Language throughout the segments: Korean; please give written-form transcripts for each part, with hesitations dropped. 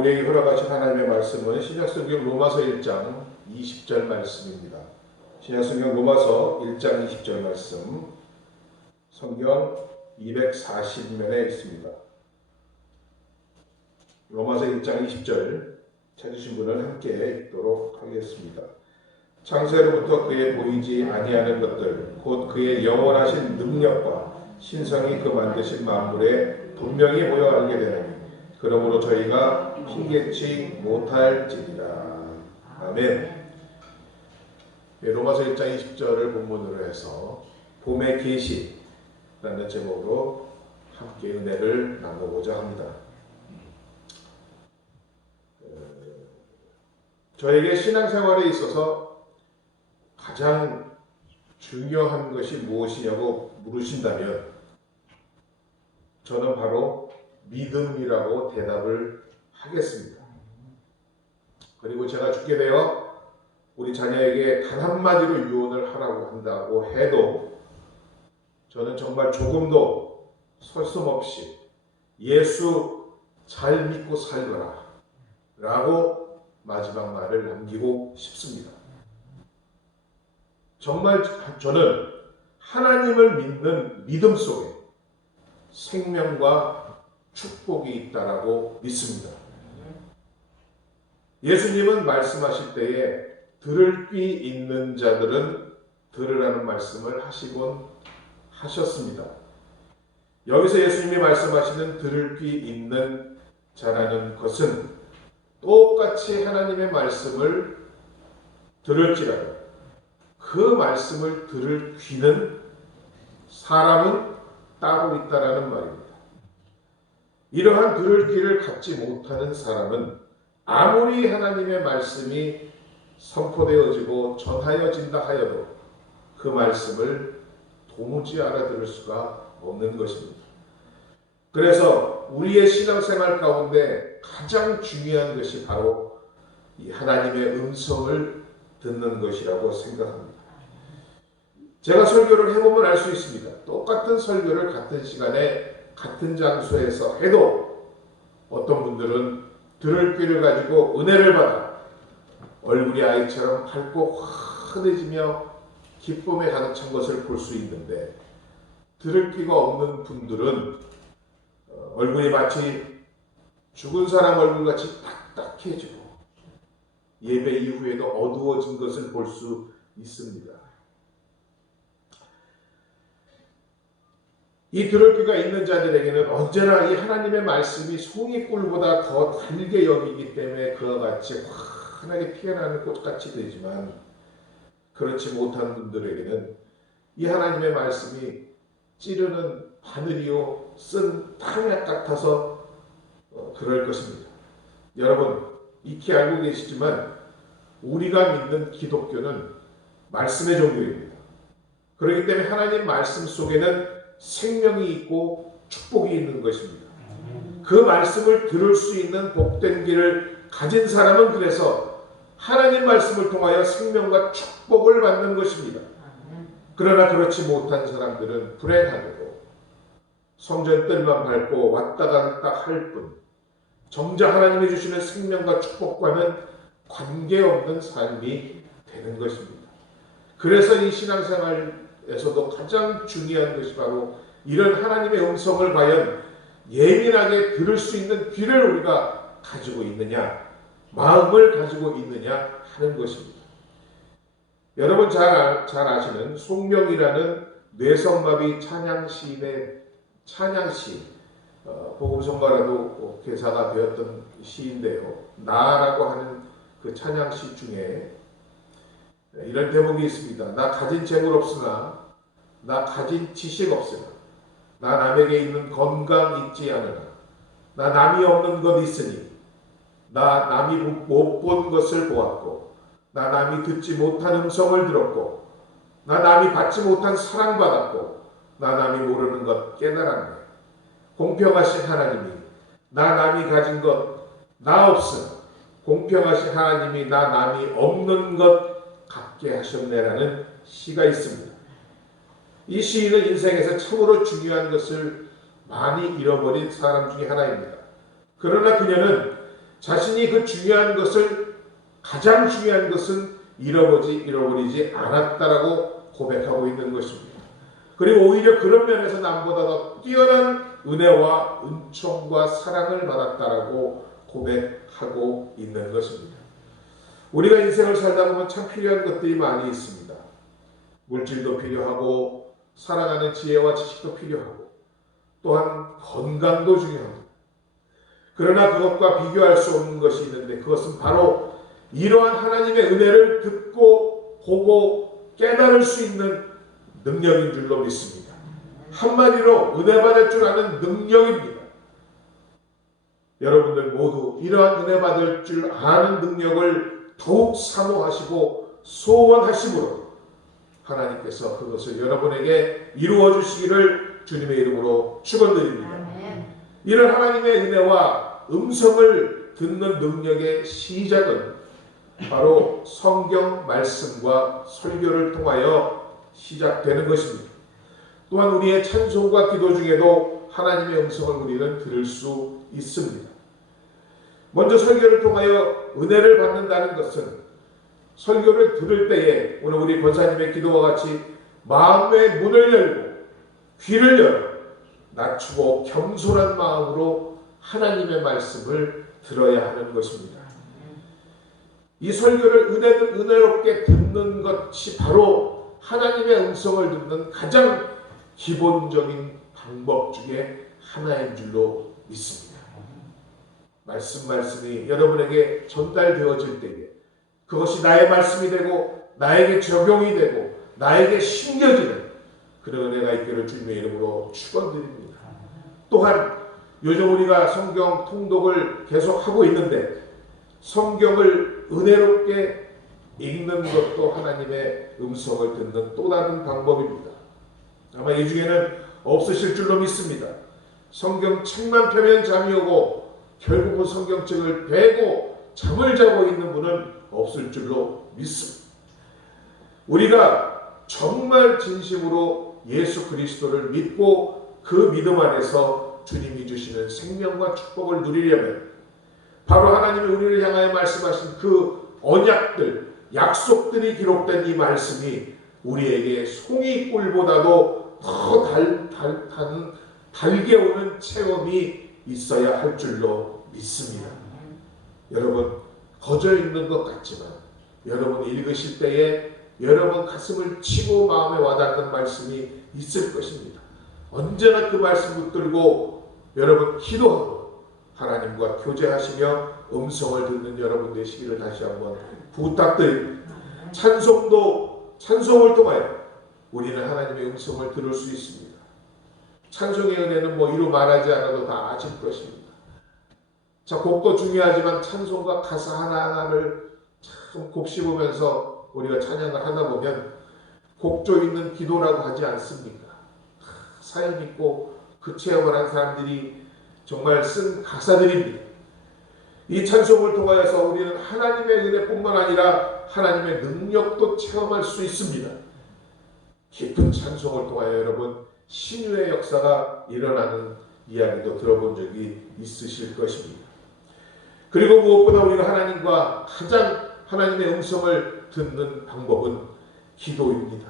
우리에게 허락하신 하나님의 말씀은 신약성경 로마서 1장 20절 말씀입니다. 신약성경 로마서 1장 20절 말씀, 성경 240면에 있습니다. 로마서 1장 20절 찾으신 분은 함께 읽도록 하겠습니다. 창세로부터 그의 보이지 아니하는 것들 곧 그의 영원하신 능력과 신성이 그 만드신 만물에 분명히 보여 알게 되나니 그러므로 저희가 힘겹지 못할지니라. 아멘. 로마서 1장 20절을 본문으로 해서 봄의 계시라는 제목으로 함께 은혜를 나누고자 합니다. 저에게 신앙생활에 있어서 가장 중요한 것이 무엇이냐고 물으신다면 저는 바로 믿음이라고 대답을 하겠습니다. 그리고 제가 죽게 되어 우리 자녀에게 단 한마디로 유언을 하라고 한다고 해도 저는 정말 조금도 설슴없이 예수 잘 믿고 살거라 라고 마지막 말을 남기고 싶습니다. 정말 저는 하나님을 믿는 믿음 속에 생명과 축복이 있다라고 믿습니다. 예수님은 말씀하실 때에 들을 귀 있는 자들은 들으라는 말씀을 하시곤 하셨습니다. 여기서 예수님이 말씀하시는 들을 귀 있는 자라는 것은 똑같이 하나님의 말씀을 들을지라도 그 말씀을 들을 귀는 사람은 따로 있다라는 말입니다. 이러한 들을 귀를 갖지 못하는 사람은 아무리 하나님의 말씀이 선포되어지고 전하여진다 하여도 그 말씀을 도무지 알아들을 수가 없는 것입니다. 그래서 우리의 신앙생활 가운데 가장 중요한 것이 바로 이 하나님의 음성을 듣는 것이라고 생각합니다. 제가 설교를 해보면 알 수 있습니다. 똑같은 설교를 같은 시간에 같은 장소에서 해도 어떤 분들은 들을 귀를 가지고 은혜를 받아 얼굴이 아이처럼 밝고 환해지며 기쁨에 가득 찬 것을 볼 수 있는데 들을 귀가 없는 분들은 얼굴이 마치 죽은 사람 얼굴같이 딱딱해지고 예배 이후에도 어두워진 것을 볼 수 있습니다. 이 들을 귀가 있는 자들에게는 언제나 이 하나님의 말씀이 송이꿀보다 더 달게 여기기 때문에 그와 같이 환하게 피어나는 꽃같이 되지만 그렇지 못한 분들에게는 이 하나님의 말씀이 찌르는 바늘이요 쓴 탕약 같아서 그럴 것입니다. 여러분 익히 알고 계시지만 우리가 믿는 기독교는 말씀의 종교입니다. 그렇기 때문에 하나님 말씀 속에는 생명이 있고 축복이 있는 것입니다. 그 말씀을 들을 수 있는 복된 길을 가진 사람은 그래서 하나님 말씀을 통하여 생명과 축복을 받는 것입니다. 그러나 그렇지 못한 사람들은 불행하게도 성전 뜰만 밟고 왔다 갔다 할 뿐 정작 하나님이 주시는 생명과 축복과는 관계없는 삶이 되는 것입니다. 그래서 이 신앙생활에서도 가장 중요한 것이 바로 이런 하나님의 음성을 과연 예민하게 들을 수 있는 귀를 우리가 가지고 있느냐, 마음을 가지고 있느냐 하는 것입니다. 여러분 잘 아시는 송명이라는 뇌성마비 찬양시인의 찬양시, 복음성가라도 개사가 되었던 시인데요. 나라고 하는 그 찬양시 중에 이런 대목이 있습니다. 나 가진 재물 없으나 나 가진 지식 없으나 나 남에게 있는 건강 있지 않으나 나 남이 없는 것 있으니 나 남이 못 본 것을 보았고 나 남이 듣지 못한 음성을 들었고 나 남이 받지 못한 사랑받았고 나 남이 모르는 것 깨달았네. 공평하신 하나님이 나 남이 가진 것 나 없으나 공평하신 하나님이 나 남이 없는 것 갖게 하셨네라는 시가 있습니다. 이 시인은 인생에서 참으로 중요한 것을 많이 잃어버린 사람 중에 하나입니다. 그러나 그녀는 자신이 그 중요한 것을, 가장 중요한 것은 잃어버리지 않았다라고 고백하고 있는 것입니다. 그리고 오히려 그런 면에서 남보다 더 뛰어난 은혜와 은총과 사랑을 받았다라고 고백하고 있는 것입니다. 우리가 인생을 살다 보면 참 필요한 것들이 많이 있습니다. 물질도 필요하고 살아가는 지혜와 지식도 필요하고 또한 건강도 중요합니다. 그러나 그것과 비교할 수 없는 것이 있는데 그것은 바로 이러한 하나님의 은혜를 듣고 보고 깨달을 수 있는 능력인 줄로 믿습니다. 한마디로 은혜 받을 줄 아는 능력입니다. 여러분들 모두 이러한 은혜 받을 줄 아는 능력을 더욱 사모하시고 소원하심으로 하나님께서 그것을 여러분에게 이루어 주시기를 주님의 이름으로 축원드립니다. 이런 하나님의 은혜와 음성을 듣는 능력의 시작은 바로 성경 말씀과 설교를 통하여 시작되는 것입니다. 또한 우리의 찬송과 기도 중에도 하나님의 음성을 우리는 들을 수 있습니다. 먼저 설교를 통하여 은혜를 받는다는 것은 설교를 들을 때에 오늘 우리 권사님의 기도와 같이 마음의 문을 열고 귀를 열어 낮추고 겸손한 마음으로 하나님의 말씀을 들어야 하는 것입니다. 이 설교를 은혜롭게 듣는 것이 바로 하나님의 음성을 듣는 가장 기본적인 방법 중에 하나인 줄로 믿습니다. 말씀이 여러분에게 전달되어질 때에 그것이 나의 말씀이 되고 나에게 적용이 되고 나에게 심겨지는 그런 은혜가 있기를 주님의 이름으로 축원드립니다. 또한 요즘 우리가 성경 통독을 계속하고 있는데 성경을 은혜롭게 읽는 것도 하나님의 음성을 듣는 또 다른 방법입니다. 아마 이 중에는 없으실 줄로 믿습니다. 성경책만 펴면 잠이 오고 결국은 성경책을 베고 잠을 자고 있는 분은 없을 줄로 믿습니다. 우리가 정말 진심으로 예수 그리스도를 믿고 그 믿음 안에서 주님이 주시는 생명과 축복을 누리려면 바로 하나님이 우리를 향하여 말씀하신 그 언약들, 약속들이 기록된 이 말씀이 우리에게 송이꿀보다도 더 달게 오는 체험이 있어야 할 줄로 믿습니다. 여러분, 거저 읽는 것 같지만 여러분 읽으실 때에 여러분 가슴을 치고 마음에 와닿는 말씀이 있을 것입니다. 언제나 그 말씀 붙들고 여러분 기도하고 하나님과 교제하시며 음성을 듣는 여러분 되시기를 다시 한번 부탁드립니다. 찬송을 통하여 우리는 하나님의 음성을 들을 수 있습니다. 찬송의 은혜는 이루 말하지 않아도 다 아실 것입니다. 자, 곡도 중요하지만 찬송과 가사 하나하나를 참 곱씹으면서 우리가 찬양을 하다 보면 곡조 있는 기도라고 하지 않습니까? 사연 있고 그 체험을 한 사람들이 정말 쓴 가사들입니다. 이 찬송을 통하여서 우리는 하나님의 은혜뿐만 아니라 하나님의 능력도 체험할 수 있습니다. 깊은 찬송을 통하여 여러분 신유의 역사가 일어나는 이야기도 들어본 적이 있으실 것입니다. 그리고 무엇보다 우리가 하나님과 가장 하나님의 음성을 듣는 방법은 기도입니다.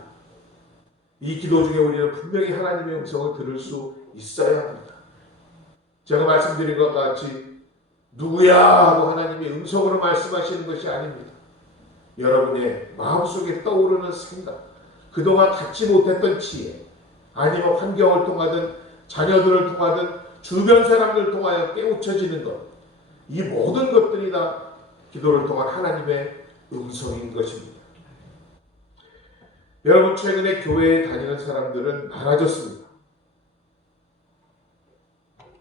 이 기도 중에 우리는 분명히 하나님의 음성을 들을 수 있어야 합니다. 제가 말씀드린 것 같이 누구야 하고 하나님의 음성으로 말씀하시는 것이 아닙니다. 여러분의 마음속에 떠오르는 생각, 그동안 갖지 못했던 지혜, 아니면 환경을 통하든 자녀들을 통하든 주변 사람들을 통하여 깨우쳐지는 것, 이 모든 것들이 다 기도를 통한 하나님의 음성인 것입니다. 여러분, 최근에 교회에 다니는 사람들은 많아졌습니다.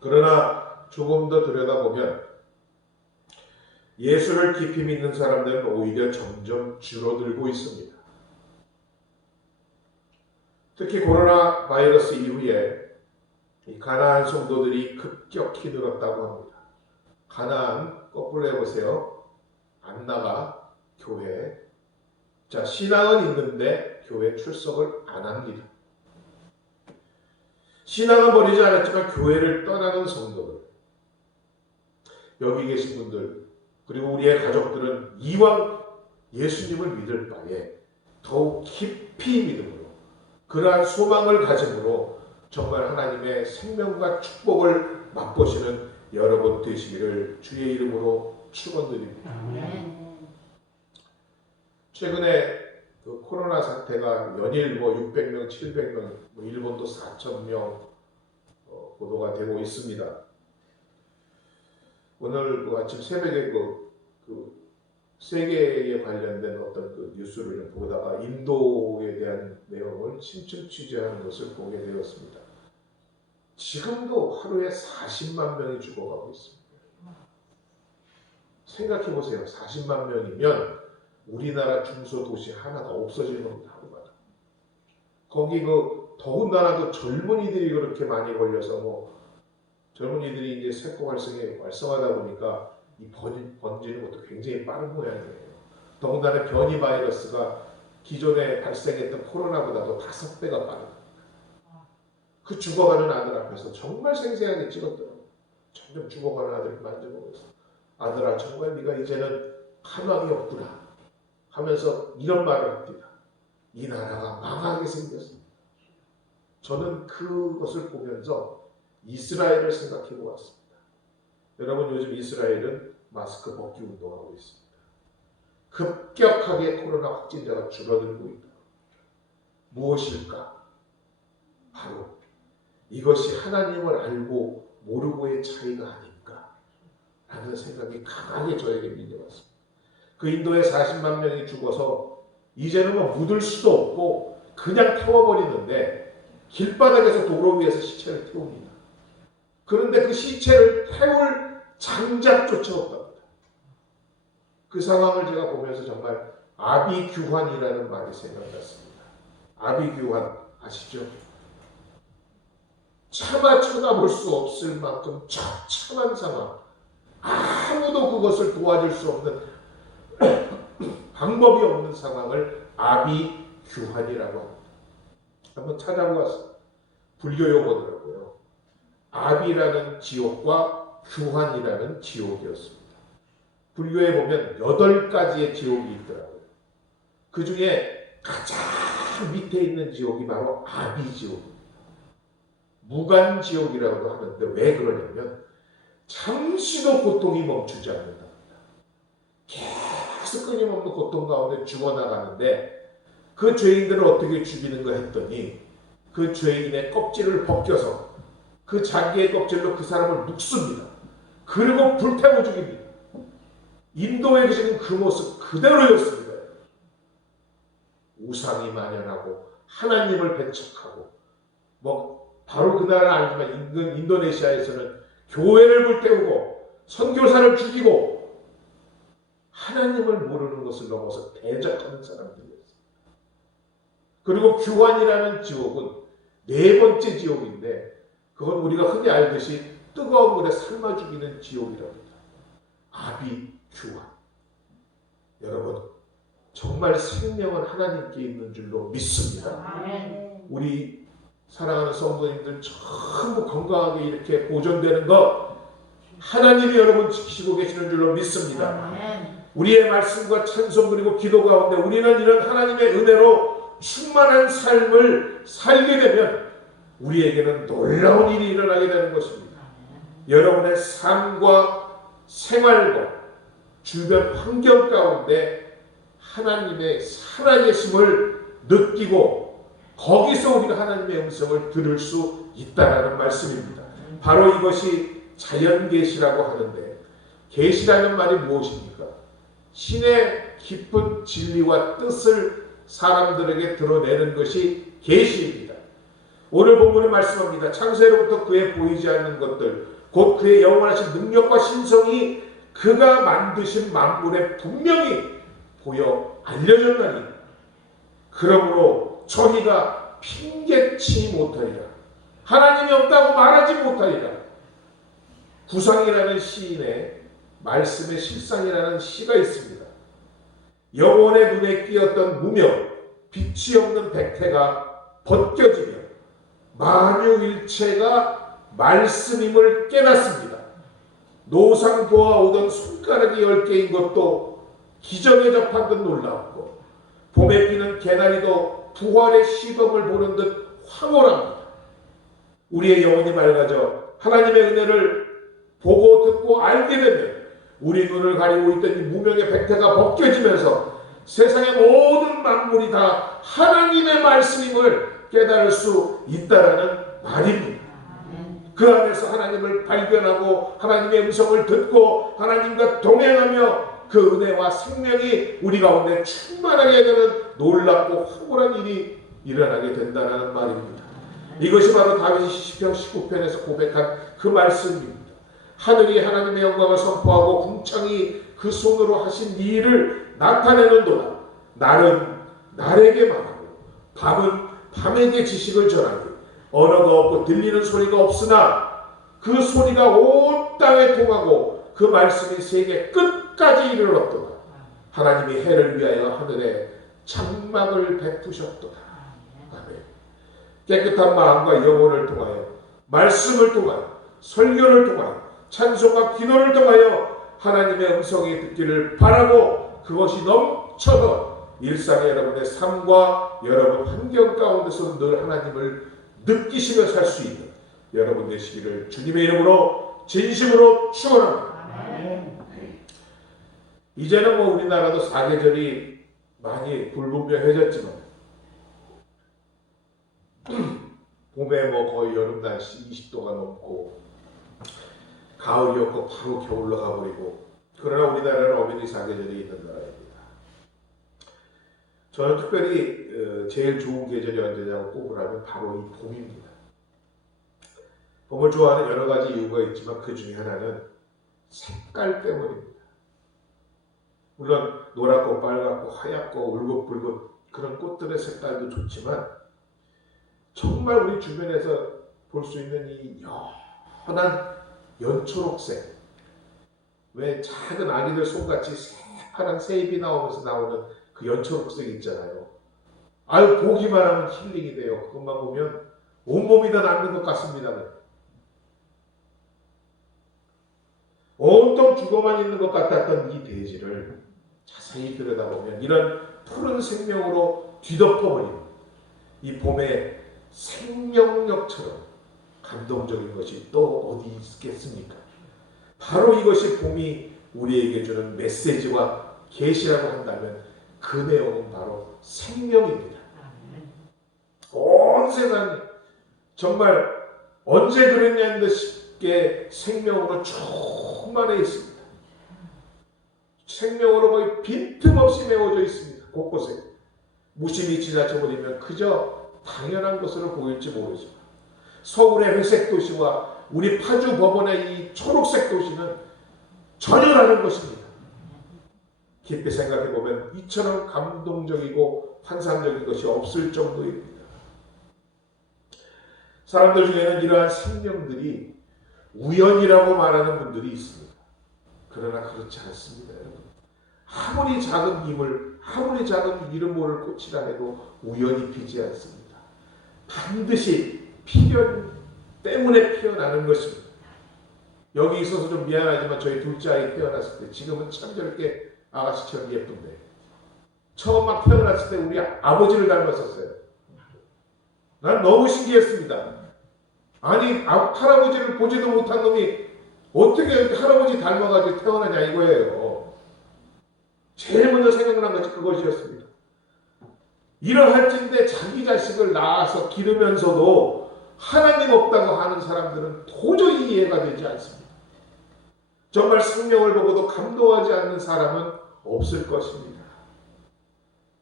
그러나 조금 더 들여다보면 예수를 깊이 믿는 사람들은 오히려 점점 줄어들고 있습니다. 특히 코로나 바이러스 이후에 이 가나안 성도들이 급격히 늘었다고 합니다. 가나안 거꾸로 해보세요. 안 나가 교회. 자, 신앙은 있는데 교회 출석을 안 합니다. 신앙은 버리지 않았지만 교회를 떠나는 성도들. 여기 계신 분들 그리고 우리의 가족들은 이왕 예수님을 믿을 바에 더욱 깊이 믿음으로 그러한 소망을 가짐으로 정말 하나님의 생명과 축복을 맛보시는 여러분 되시기를 주의 이름으로 축원드립니다. 최근에 그 코로나 사태가 연일 600명, 700명, 일본도 4,000명 보도가 되고 있습니다. 오늘 아침 새벽에 그 세계에 관련된 어떤 그 뉴스를 보다가 인도에 대한 내용을 심층 취재하는 것을 보게 되었습니다. 지금도 하루에 40만 명이 죽어가고 있습니다. 생각해 보세요. 40만 명이면 우리나라 중소도시 하나가 없어지는 겁니다. 하루마다. 거기 더군다나도 젊은이들이 그렇게 많이 걸려서 젊은이들이 이제 세포 활성이 활성하다 보니까 이 번지는 것도 굉장히 빠른 모양이에요. 더군다나 변이 바이러스가 기존에 발생했던 코로나보다도 5배가 빠릅니다. 그 죽어가는 아들 앞에서 정말 생생하게 찍었더라고요. 점점 죽어가는 아들을 만져보면서 아들아 정말 네가 이제는 가망이 없구나 하면서 이런 말을 합니다. 이 나라가 망하게 생겼습니다. 저는 그것을 보면서 이스라엘을 생각해 보았습니다. 여러분 요즘 이스라엘은 마스크 벗기 운동하고 있습니다. 급격하게 코로나 확진자가 줄어들고 있다. 무엇일까? 바로 이것이 하나님을 알고 모르고의 차이가 아닌가 라는 생각이 강하게 저에게 밀려왔습니다. 그 인도에 40만 명이 죽어서 이제는 묻을 수도 없고 그냥 태워버리는데 길바닥에서 도로 위에서 시체를 태웁니다. 그런데 그 시체를 태울 장작조차 없답니다. 그 상황을 제가 보면서 정말 아비규환이라는 말이 생각났습니다. 아비규환 아시죠? 차마 쳐다볼 수 없을 만큼 처참한 상황, 아무도 그것을 도와줄 수 없는 방법이 없는 상황을 아비규환이라고 합니다. 한번 찾아보았어요. 불교 용어더라고요. 아비라는 지옥과 규환이라는 지옥이었습니다. 불교에 보면 8가지의 지옥이 있더라고요. 그 중에 가장 밑에 있는 지옥이 바로 아비지옥입니다. 무간지옥이라고도 하는데 왜 그러냐면 잠시도 고통이 멈추지 않는답니다. 계속 끊임없는 고통 가운데 죽어나가는데 그 죄인들을 어떻게 죽이는가 했더니 그 죄인의 껍질을 벗겨서 그 자기의 껍질로 그 사람을 눕습니다. 그리고 불태워 죽입니다. 인도에 계시는 그 모습 그대로였습니다. 우상이 만연하고 하나님을 배척하고 바로 그 나라는 아니지만 인도네시아에서는 교회를 불태우고 선교사를 죽이고 하나님을 모르는 것을 넘어서 대적하는 사람들이었습니다. 그리고 규환이라는 지옥은 4번째 지옥인데 그건 우리가 흔히 알듯이 뜨거운 물에 삶아 죽이는 지옥이랍니다. 아비규환. 여러분 정말 생명은 하나님께 있는 줄로 믿습니다. 우리 사랑하는 성도님들 전부 건강하게 이렇게 보존되는 것 하나님이 여러분 지키시고 계시는 줄로 믿습니다. 우리의 말씀과 찬송 그리고 기도 가운데 우리는 이런 하나님의 은혜로 충만한 삶을 살게 되면 우리에게는 놀라운 일이 일어나게 되는 것입니다. 여러분의 삶과 생활과 주변 환경 가운데 하나님의 살아계심을 느끼고 거기서 우리가 하나님의 음성을 들을 수 있다는 말씀입니다. 바로 이것이 자연계시라고 하는데 계시라는 말이 무엇입니까? 신의 깊은 진리와 뜻을 사람들에게 드러내는 것이 계시입니다. 오늘 본문은 말씀합니다. 창세로부터 그의 보이지 않는 것들 곧 그의 영원하신 능력과 신성이 그가 만드신 만물에 분명히 보여 알려졌나니 그러므로 저희가 핑계치 못하리라. 하나님이 없다고 말하지 못하리라. 구상이라는 시인의 말씀의 실상이라는 시가 있습니다. 영혼의 눈에 띄었던 무명, 빛이 없는 백태가 벗겨지며 만유일체가 말씀임을 깨닫습니다. 노상 보아오던 손가락이 10개인 것도 기적에 접한 듯 놀랍고 봄에 피는 개나리도 부활의 시범을 보는 듯 황홀합니다. 우리의 영혼이 맑아져 하나님의 은혜를 보고 듣고 알게 되면 우리 눈을 가리고 있던 이 무명의 백태가 벗겨지면서 세상의 모든 만물이 다 하나님의 말씀임을 깨달을 수 있다라는 말입니다. 그 안에서 하나님을 발견하고 하나님의 음성을 듣고 하나님과 동행하며 그 은혜와 생명이 우리 가운데 충만하게 되는 놀랍고 황홀한 일이 일어나게 된다는 말입니다. 이것이 바로 다윗이 시편 19편에서 고백한 그 말씀입니다. 하늘이 하나님의 영광을 선포하고 궁창이 그 손으로 하신 일을 나타내는도다. 날은 날에게 말하고 밤은 밤에게 지식을 전하니 언어가 없고 들리는 소리가 없으나 그 소리가 온 땅에 통하고 그 말씀이 세계 끝까지 이르렀도다. 하나님이 해를 위하여 하늘에 장막을 베푸셨도다. 아멘. 깨끗한 마음과 영혼을 통하여 말씀을 통하여 설교를 통하여 찬송과 기도를 통하여 하나님의 음성이 듣기를 바라고 그것이 넘쳐서 일상의 여러분의 삶과 여러분 환경 가운데서 늘 하나님을 느끼시며 살 수 있는 여러분 되시기를 주님의 이름으로 진심으로 축원합니다. 이제는 뭐 우리나라도 사계절이 많이 불분명해졌지만 봄에 뭐 거의 여름 날씨 20도가 넘고 가을이었고 바로 겨울로 가버리고 그러나 우리나라는 어머니 사계절이 있는 나라입니다. 저는 특별히 제일 좋은 계절이 언제냐고 꼽으라면 바로 이 봄입니다. 봄을 좋아하는 여러 가지 이유가 있지만 그 중에 하나는 색깔 때문입니다. 물론 노랗고 빨갛고 하얗고 울긋불긋 그런 꽃들의 색깔도 좋지만 정말 우리 주변에서 볼 수 있는 이 연한 연초록색, 왜 작은 아기들 손같이 새파란 새잎이 나오면서 나오는 그 연초록색 있잖아요. 아유 보기만 하면 힐링이 돼요. 그것만 보면 온몸이 다 낫는 것 같습니다. 온통 죽어만 있는 것 같았던 이 대지를 자세히 들여다보면 이런 푸른 생명으로 뒤덮어버린 이 봄의 생명력처럼 감동적인 것이 또 어디 있겠습니까? 바로 이것이 봄이 우리에게 주는 메시지와 계시라고 한다면 그 내용은 바로 생명입니다. 온 세상이 정말 언제 그랬냐는 듯이 생명으로 충만해 있습니다. 생명으로 거의 빈틈없이 메워져 있습니다. 곳곳에. 무심히 지나쳐버리면 그저 당연한 것으로 보일지 모르지만 서울의 회색 도시와 우리 파주 법원의 이 초록색 도시는 전혀 다른 것입니다. 깊이 생각해보면 이처럼 감동적이고 환상적인 것이 없을 정도입니다. 사람들 중에는 이러한 생명들이 우연이라고 말하는 분들이 있습니다. 그러나 그렇지 않습니다, 여러분. 아무리 작은 이물, 아무리 작은 이름 모를 꽃이라 해도 우연히 피지 않습니다. 반드시 필연 때문에 피어나는 것입니다. 여기 있어서 좀 미안하지만 저희 둘째 아이 태어났을 때 지금은 참 저렇게 아가씨처럼 예쁜데 처음 막 태어났을 때 우리 아버지를 닮았었어요. 난 너무 신기했습니다. 아니 할아버지를 보지도 못한 놈이 어떻게 할아버지 닮아가지고 태어나냐 이거예요. 제일 먼저 생각난 것이 그것이었습니다. 이러할진데 자기 자식을 낳아서 기르면서도 하나님 없다고 하는 사람들은 도저히 이해가 되지 않습니다. 정말 생명을 보고도 감동하지 않는 사람은 없을 것입니다.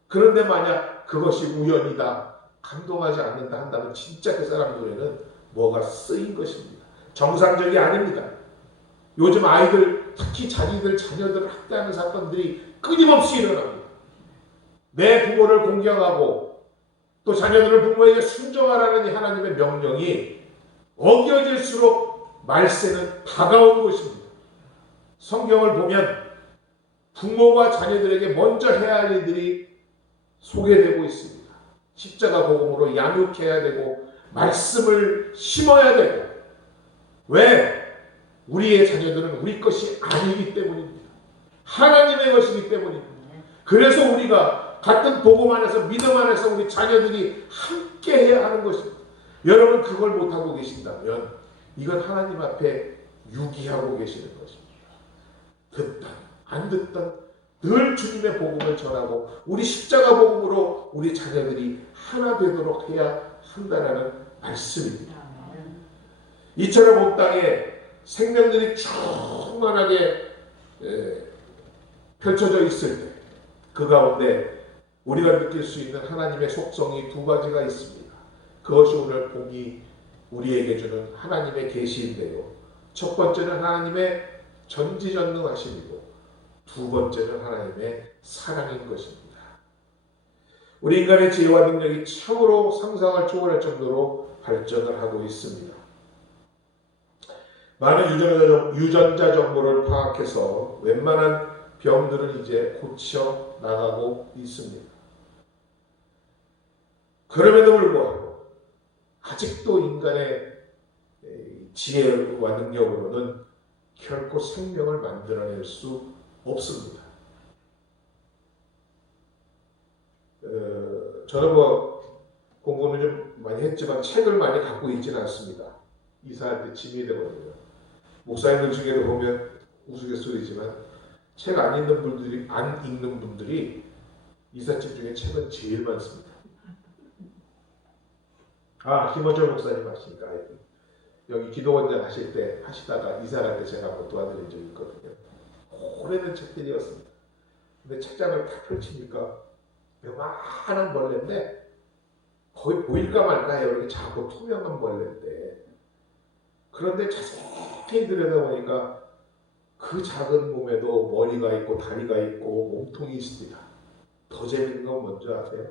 그런데 만약 그것이 우연이다, 감동하지 않는다 한다면 진짜 그 사람 눈에는 뭐가 쓰인 것입니다. 정상적이 아닙니다. 요즘 아이들, 특히 자기들 자녀들을 학대하는 사건들이 끊임없이 일어납니다. 내 부모를 공경하고 또 자녀들을 부모에게 순종하라는 하나님의 명령이 어겨질수록 말세는 다가온 것입니다. 성경을 보면 부모가 자녀들에게 먼저 해야 할 일들이 소개되고 있습니다. 십자가 복음으로 양육해야 되고 말씀을 심어야 되고 왜? 우리의 자녀들은 우리 것이 아니기 때문입니다. 하나님의 것이기 때문입니다. 그래서 우리가 같은 복음 안에서 믿음 안에서 우리 자녀들이 함께 해야 하는 것입니다. 여러분 그걸 못하고 계신다면 이건 하나님 앞에 유기하고 계시는 것입니다. 듣던 안 듣던 늘 주님의 복음을 전하고 우리 십자가 복음으로 우리 자녀들이 하나 되도록 해야 한다는 말씀입니다. 이처럼 온 땅에 생명들이 충만하게 펼쳐져 있을 때 그 가운데 우리가 느낄 수 있는 하나님의 속성이 두 가지가 있습니다. 그것이 오늘 복이 우리에게 주는 하나님의 계시인데요. 첫 번째는 하나님의 전지전능하심이고 두 번째는 하나님의 사랑인 것입니다. 우리 인간의 지혜와 능력이 참으로 상상을 초월할 정도로 발전을 하고 있습니다. 많은 유전자 정보를 파악해서 웬만한 병들은 이제 고쳐 나가고 있습니다. 그럼에도 불구하고 아직도 인간의 지혜와 능력으로는 결코 생명을 만들어낼 수 없습니다. 저는 공부는 좀 많이 했지만 책을 많이 갖고 있지는 않습니다. 이사할 때 짐이 되거든요. 목사님들 중에도 보면 우스갯소리지만 책 안 읽는 분들이 이삿짐 중에 책은 제일 많습니다. 김원철 목사님 하시니까 여기 기도원장 하실 때 하시다가 이사를 할 때 제가 한번 도와드린 적이 있거든요. 오래된 책들이었습니다. 근데 책장을 딱 펼치니까 요만한 벌레인데 거의 보일까 말까 해요. 이렇게 작고 투명한 벌레인데 그런데 자세히 들여다보니까 그 작은 몸에도 머리가 있고 다리가 있고 몸통이 있습니다. 더 재밌는 건 뭔지 아세요?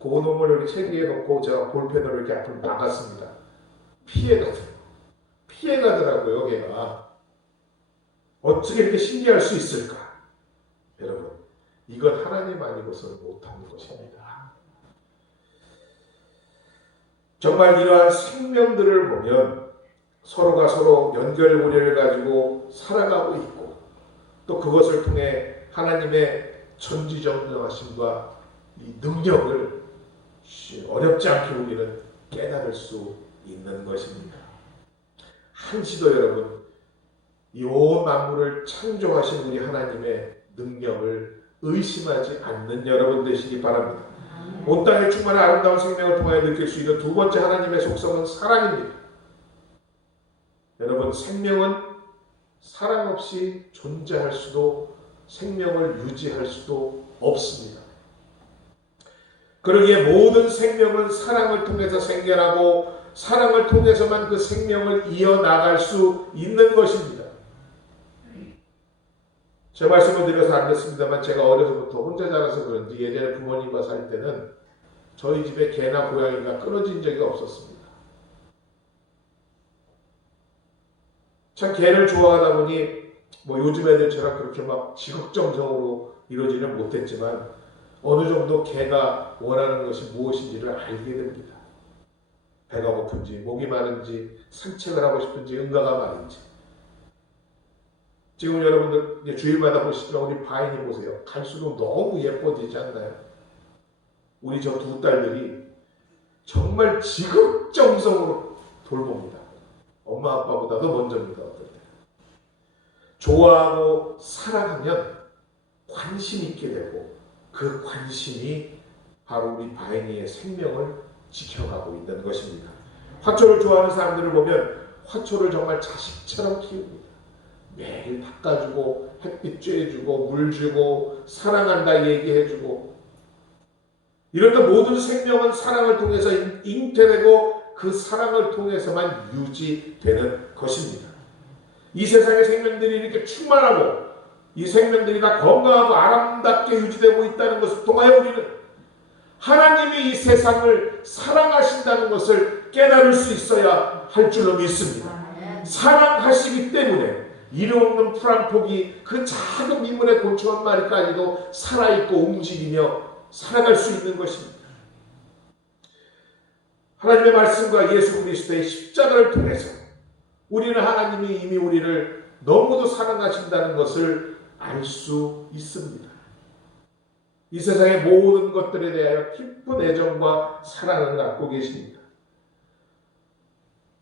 그 놈을 이렇게 책 위에 놓고 제가 볼펜으로 이렇게 앞으로 나갔습니다. 피해가더라고요, 걔가. 어떻게 이렇게 신기할 수 있을까? 여러분, 이건 하나님 아니고서는 못하는 것입니다. 정말 이러한 생명들을 보면 서로가 서로 연결고리를 가지고 살아가고 있고 또 그것을 통해 하나님의 전지전능하심과 이 능력을 어렵지 않게 우리는 깨달을 수 있는 것입니다. 한시도 여러분 이 온 만물을 창조하신 우리 하나님의 능력을 의심하지 않는 여러분 되시기 바랍니다. 온 땅에 충만한 아름다운 생명을 통하여 느낄 수 있는 두 번째 하나님의 속성은 사랑입니다. 여러분 생명은 사랑 없이 존재할 수도 생명을 유지할 수도 없습니다. 그러기에 모든 생명은 사랑을 통해서 생겨나고 사랑을 통해서만 그 생명을 이어나갈 수 있는 것입니다. 제 말씀을 드려서 안 됐습니다만 제가 어려서부터 혼자 자라서 그런지 예전에 부모님과 살 때는 저희 집에 개나 고양이가 끊어진 적이 없었습니다. 참 개를 좋아하다 보니 요즘 애들처럼 그렇게 막 지극정성으로 이루어지는 못했지만 어느 정도 개가 원하는 것이 무엇인지를 알게 됩니다. 배가 고픈지 목이 마른지 산책을 하고 싶은지 응가가 말인지. 지금 여러분들 주일마다 보시면 우리 바인이 보세요. 갈수록 너무 예뻐지지 않나요? 우리 저 두 딸들이 정말 지극정성으로 돌봅니다. 엄마 아빠보다도 먼저입니다. 어떨 때. 좋아하고 사랑하면 관심 있게 되고 그 관심이 바로 우리 바인이의 생명을 지켜가고 있는 것입니다. 화초를 좋아하는 사람들을 보면 화초를 정말 자식처럼 키웁니다. 매일 닦아주고 햇빛 쬐주고 물 주고 사랑한다 얘기해주고 이런 모든 생명은 사랑을 통해서 잉태되고 그 사랑을 통해서만 유지되는 것입니다. 이 세상의 생명들이 이렇게 충만하고 이 생명들이 다 건강하고 아름답게 유지되고 있다는 것을 통하여 우리는 하나님이 이 세상을 사랑하신다는 것을 깨달을 수 있어야 할 줄로 믿습니다. 사랑하시기 때문에 이름 없는 풀 한 폭이 그 작은 민물의 곤충 한 마리까지도 살아있고 움직이며 살아갈 수 있는 것입니다. 하나님의 말씀과 예수 그리스도의 십자가를 통해서 우리는 하나님이 이미 우리를 너무도 사랑하신다는 것을 알 수 있습니다. 이 세상의 모든 것들에 대하여 깊은 애정과 사랑을 갖고 계십니다.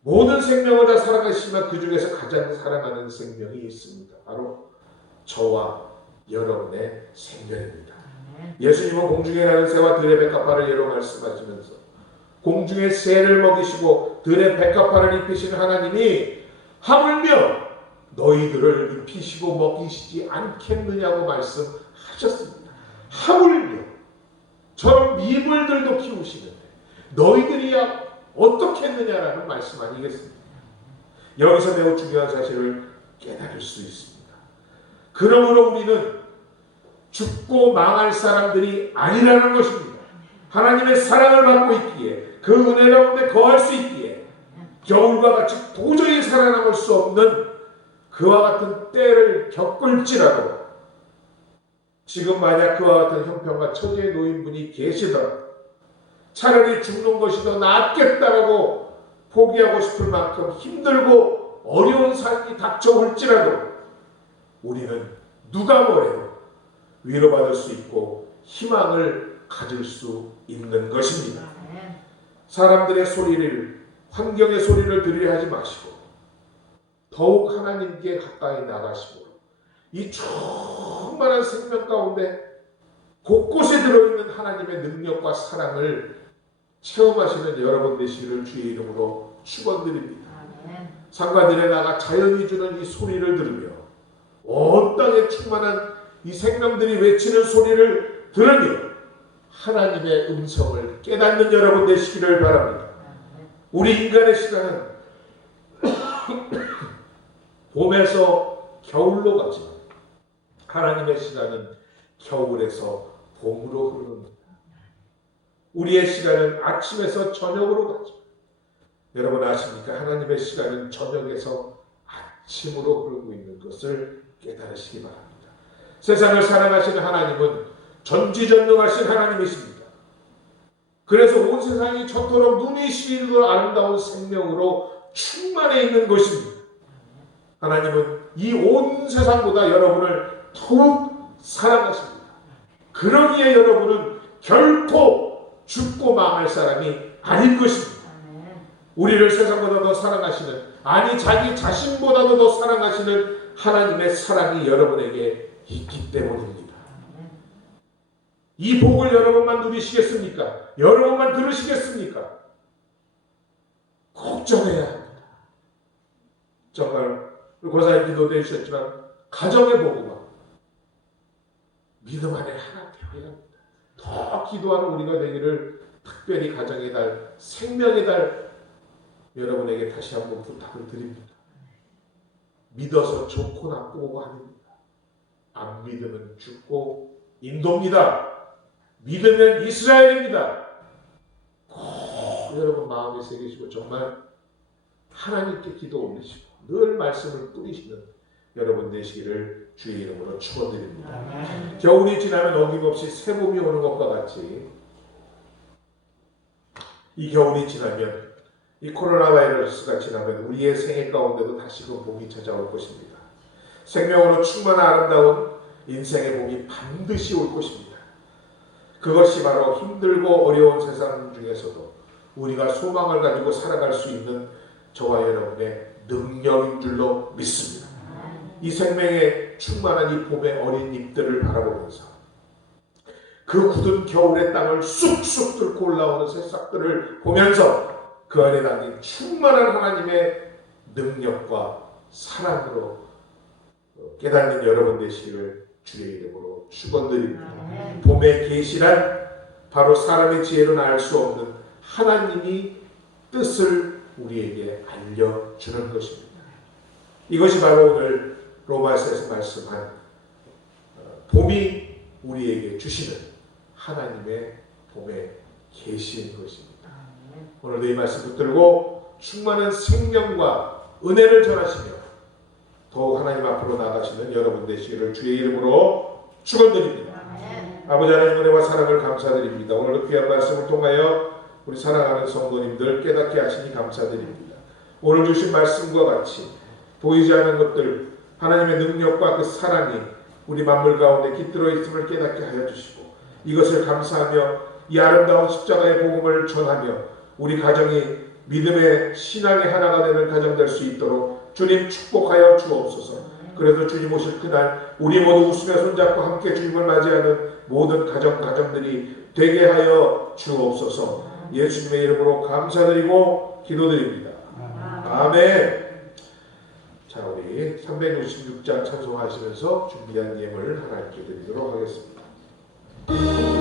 모든 생명을 다 사랑하시지만 그 중에서 가장 사랑하는 생명이 있습니다. 바로 저와 여러분의 생명입니다. 예수님은 공중에 나는 새와 들의 백합화를 예로 말씀하시면서 공중의 새를 먹이시고 들의 백합화를 입히시는 하나님이 하물며 너희들을 입히시고 먹이시지 않겠느냐고 말씀하셨습니다. 하물며 저런 미물들도 키우시는데 너희들이야 어떻게 했느냐라는 말씀 아니겠습니까? 여기서 매우 중요한 사실을 깨달을 수 있습니다. 그러므로 우리는 죽고 망할 사람들이 아니라는 것입니다. 하나님의 사랑을 받고 있기에 그 은혜 가운데 거할 수 있기에 겨울과 같이 도저히 살아남을 수 없는 그와 같은 때를 겪을지라도 지금 만약 그와 같은 형편과 처지에 놓인 분이 계시더라도 차라리 죽는 것이 더 낫겠다라고 포기하고 싶을 만큼 힘들고 어려운 삶이 닥쳐올지라도 우리는 누가 뭐래도 위로받을 수 있고 희망을 가질 수 있는 것입니다. 사람들의 소리를, 환경의 소리를 들으려 하지 마시고 더욱 하나님께 가까이 나가시고 이 충만한 생명 가운데 곳곳에 들어있는 하나님의 능력과 사랑을 체험하시는 여러분 되시기를 주의 이름으로 축원드립니다. 상가들에 나가 자연이 주는 이 소리를 들으며 온 땅에 충만한 이 생명들이 외치는 소리를 들으며 하나님의 음성을 깨닫는 여러분 되시기를 바랍니다. 우리 인간의 시간은 봄에서 겨울로 가지만 하나님의 시간은 겨울에서 봄으로 흐릅니다. 우리의 시간은 아침에서 저녁으로 가죠. 여러분 아십니까? 하나님의 시간은 저녁에서 아침으로 흐르고 있는 것을 깨달으시기 바랍니다. 세상을 사랑하시는 하나님은 전지전능하신 하나님이십니다. 그래서 온 세상이 저토록 눈이 시리도록 아름다운 생명으로 충만해 있는 것입니다. 하나님은 이 온 세상보다 여러분을 더욱 사랑하십니다. 그러기에 여러분은 결코 죽고 망할 사람이 아닌 것입니다. 우리를 세상보다 더 사랑하시는, 아니 자기 자신보다도 더 사랑하시는 하나님의 사랑이 여러분에게 있기 때문입니다. 이 복을 여러분만 누리시겠습니까? 여러분만 들으시겠습니까? 걱정해야 합니다. 정말 고사님 기도도 해주셨지만 가정의 복음은 믿음 안에 하나 되어야 합니다. 더 기도하는 우리가 되기를 특별히 가정의 달, 생명의 달 여러분에게 다시 한번 부탁을 드립니다. 믿어서 좋고 나쁘고가 아닙니다. 안 믿으면 죽고 인도입니다. 믿으면 이스라엘입니다. 꼭 여러분 마음에 새기시고 정말 하나님께 기도 올리시고 늘 말씀을 뿌리시는 여러분 되시기를 주의 이름으로 축원드립니다. 겨울이 지나면 어김없이 새봄이 오는 것과 같이 이 겨울이 지나면 이 코로나 바이러스가 지나면 우리의 생애 가운데도 다시금 봄이 찾아올 것입니다. 생명으로 충만한 아름다운 인생의 봄이 반드시 올 것입니다. 그것이 바로 힘들고 어려운 세상 중에서도 우리가 소망을 가지고 살아갈 수 있는 저와 여러분의 능력인 줄로 믿습니다. 이 생명에 충만한 이 봄의 어린 잎들을 바라보면서 그 굳은 겨울의 땅을 쑥쑥 뚫고 올라오는 새싹들을 보면서 그 안에 담긴 충만한 하나님의 능력과 사랑으로 깨닫는 여러분 되시기를 주의 이름으로 축원드립니다. 봄의 계시란 바로 사람의 지혜로는 알 수 없는 하나님이 뜻을 우리에게 알려주는 것입니다. 이것이 바로 오늘 로마서에서 말씀한 봄이 우리에게 주시는 하나님의 봄의 계시인 것입니다. 오늘도 이 말씀 붙들고 충만한 생명과 은혜를 전하시며 더욱 하나님 앞으로 나가시는 여러분 되시기를 주의 이름으로 축원드립니다. 아버지 하나님 은혜와 사랑을 감사드립니다. 오늘도 귀한 말씀을 통하여 우리 사랑하는 성도님들 깨닫게 하시니 감사드립니다. 오늘 주신 말씀과 같이 보이지 않는 것들 하나님의 능력과 그 사랑이 우리 만물 가운데 깃들어 있음을 깨닫게 하여 주시고 이것을 감사하며 이 아름다운 십자가의 복음을 전하며 우리 가정이 믿음의 신앙의 하나가 되는 가정 될 수 있도록 주님 축복하여 주옵소서. 그래서 주님 오실 그날 우리 모두 웃으며 손잡고 함께 주님을 맞이하는 모든 가정들이 되게 하여 주옵소서. 예수님의 이름으로 감사드리고 기도드립니다. 아멘. 자, 우리 366장 찬송하시면서 준비한 예물을 하나님께 드리도록 하겠습니다.